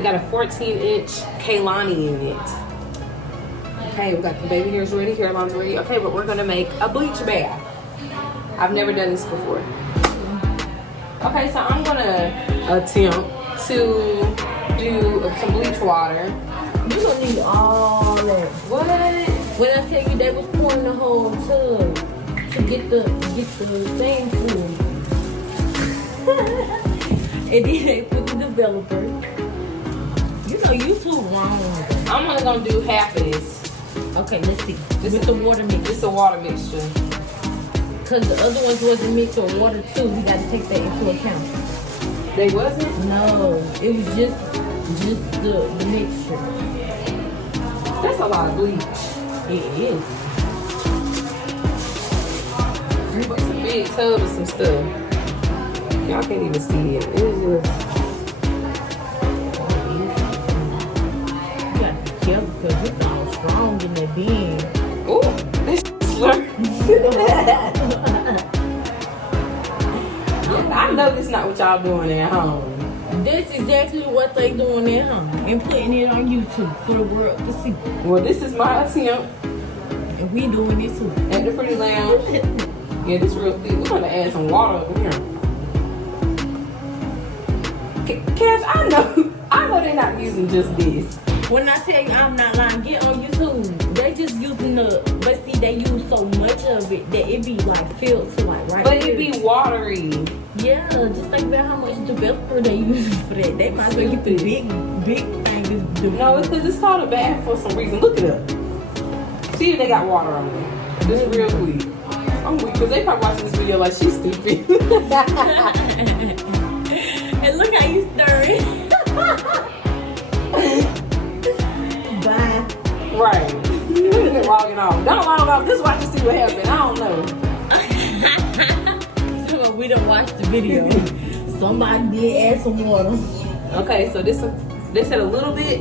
We got a 14-inch KALAUNI unit. Okay, we got the baby hairs ready, hairlines ready. Okay, but we're gonna make a bleach bath. I've never done this before. Okay, so I'm gonna attempt to do some bleach water. You don't need all that. What? When I tell you they was pouring the whole tub to get the thing full. And then they put the developer. You know you too wrong. I'm only gonna do half of this. Okay, let's see. This is the water mix. This is a water mixture. Cause the other ones wasn't mixed with water too. We gotta take that into account. They wasn't? No, it was just the mixture. That's a lot of bleach. It is. It's a big tub of some stuff. Y'all can't even see it. It's just... You gotta be careful because it's all strong in that bean. Ooh, this I know this is not what y'all doing at home. That's exactly what they doing at home and putting it on YouTube for the world to see. Well, this is my attempt. And we doing it too. At the Pretty Lounge. Yeah, this real thick. We're gonna add some water over here. Cash, I know they're not using just this. When I tell you I'm not lying, get on YouTube. They just using but see they use so much of it that it be like filled to like right. But it be watery. Yeah, just think about how much developer they use for that. They might as well get the big thing. No, it's because it's called a bath for some reason. Look it up. See if they got water on it. This is real weak. I'm weak because they probably watching this video like she's stupid. And look how you stir it. Bye. Right. You're logging off. Don't log off. This is why I can see what happened. I don't know. So we don't watch the video. Somebody did add some water. Okay, so this had a little bit.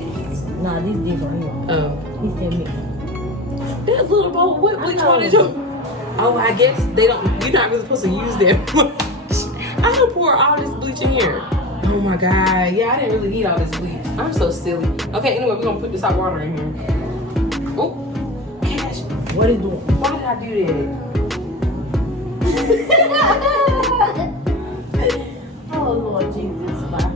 Nah, this right here. Oh. He said mix. That little bowl. What bleach water did you? Oh, I guess they don't. You're not really supposed to use that much. I don't pour all this bleach in here. Oh my god. Yeah, I didn't really need all this bleach. I'm so silly. Okay, anyway, we're gonna put this hot water in here. Oh, Cash. What is doing? Why did I do that? Oh Lord Jesus, bye.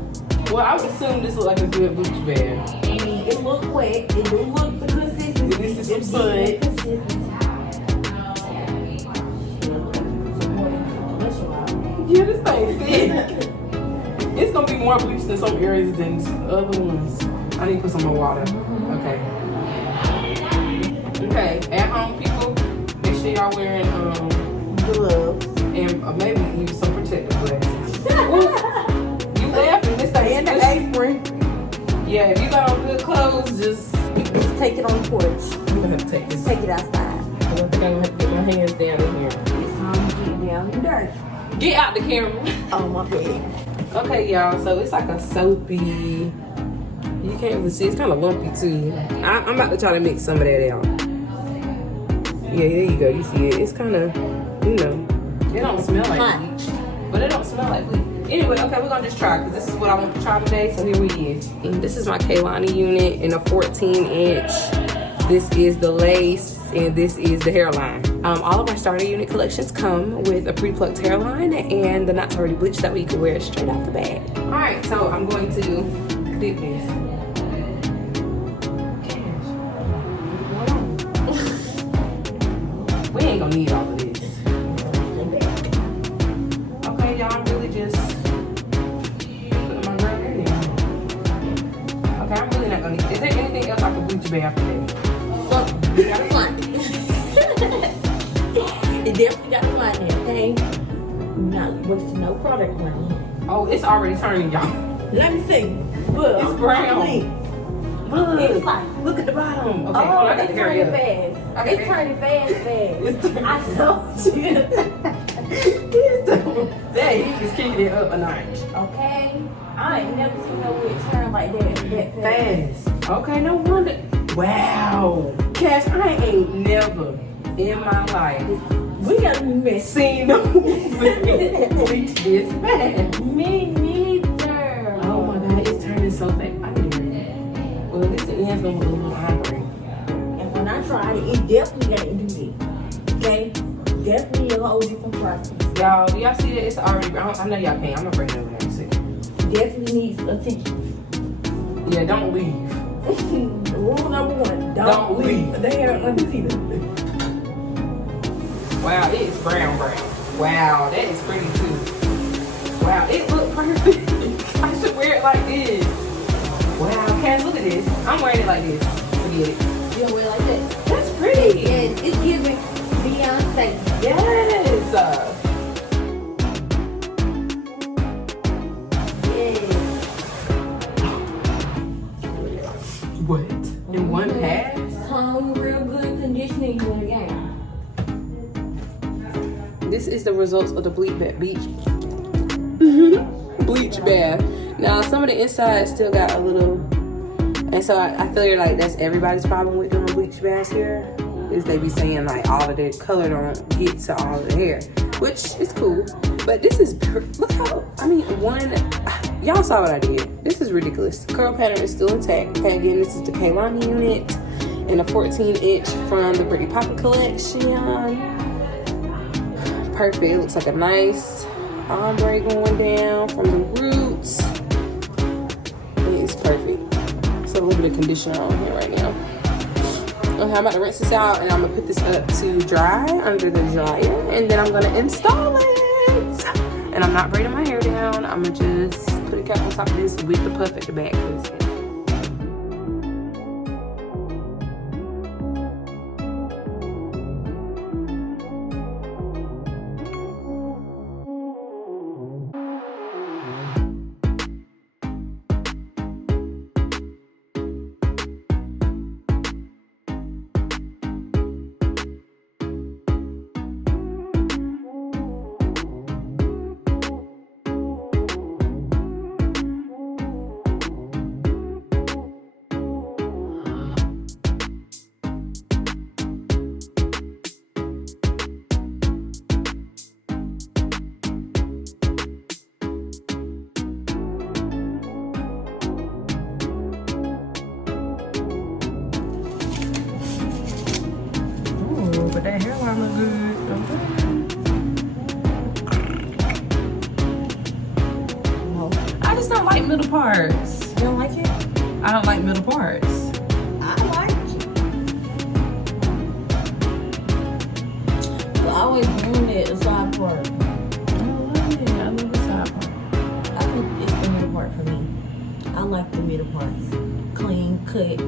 Well, I would assume this look like a good bleach bath. I mean, it look wet. It do look the consistency. This is some sun. Yeah, this thing thick. It's gonna be more bleach in some areas than other ones. I need to put some more water. Okay. Okay, at home people, make sure y'all wearing gloves and maybe use some protective glasses. You laughing? This thing and the apron. Yeah, if you got on good clothes, just take it on the porch. I'm gonna have to take this. Take it outside. I don't think I'm gonna have to get my hands down in here. It's time to get down in the dirt. Get out the camera. Oh my bad. Okay, y'all, so it's like a soapy, you can't really see, it's kind of lumpy too. I'm about to try to mix some of that out. Yeah, there you go, you see it. It's kind of, you know, it don't smell like bleach, but it don't smell like bleach. Anyway, okay, we're gonna just try, because this is what I want to try today, so here we is. And this is my KALAUNI unit in a 14-inch. This is the lace, and this is the hairline. All of our starter unit collections come with a pre-plucked hairline and the not already bleach that we can wear straight out the bag. All right, so I'm going to dip this. We ain't gonna need all of this. Okay, y'all, I'm really just putting my girl in there. Okay, I'm really not gonna need. Is there anything else I can bleach bath today? You gotta find it. It definitely got to find it, okay? Not wasting no product around. Oh, it's already turning, y'all. Let me see. Look, It's brown. Look, it's like, look at the bottom. Okay, oh, I got it's to hurry turning up. fast. It's turning fast. It's turning. I told you. That he is kicking it up a notch. Okay? I ain't never seen no wig turn like that Fast. Okay, no wonder. Wow. Cash, I ain't never in my life we gotta be messy. seen no bleach this fast. Me neither. Oh my god, it's turning so fast. I didn't even definitely ain't do that. Okay? Definitely a whole different process. Y'all, do y'all see that? It's already, I know y'all can't. I'm gonna bring it over there and see. Definitely needs attention. Yeah, don't leave. Rule number 1, don't leave. They have undefeated. Wow, it is brown. Wow, that is pretty too. Wow, it looked perfect. I should wear it like this. Wow, Cass, look at this. I'm wearing it like this. Forget it. You don't wear it like that? That's pretty. Yes, it's giving Beyonce. Yes. What? In one pass? Some real good conditioning in the game. This is the results of the bleach bath. Now, some of the inside still got a little, and so I feel like that's everybody's problem with doing bleach baths here, is they be saying like all of the color don't get to all of the hair, which is cool. But this is, look how, I mean, y'all saw what I did. This is ridiculous. The curl pattern is still intact. Okay, again, this is the KALAUNI unit and a 14-inch from the Pretty Papa collection. Perfect. It looks like a nice ombre going down from the roots. It is perfect. So a little bit of conditioner on here right now. Okay, I'm about to rinse this out and I'm gonna put this up to dry under the dryer, and then I'm gonna install it. And I'm not braiding my hair down. I'm gonna just put a cap on top of this with the puff at the back. But that hairline look good, don't it? I just don't like middle parts. You don't like it? I don't like middle parts. I like it. Well, I always doing it a side part. I love it. I love the side part. I think it's the middle part for me. I like the middle parts. Clean cut.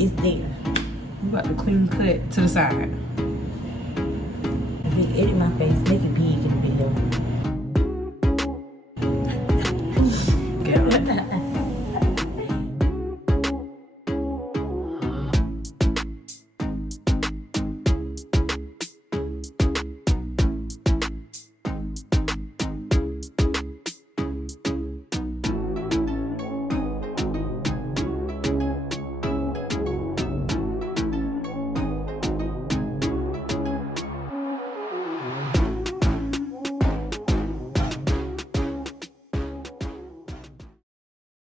It's there. You got the clean cut to the side. If you edit my face, make it big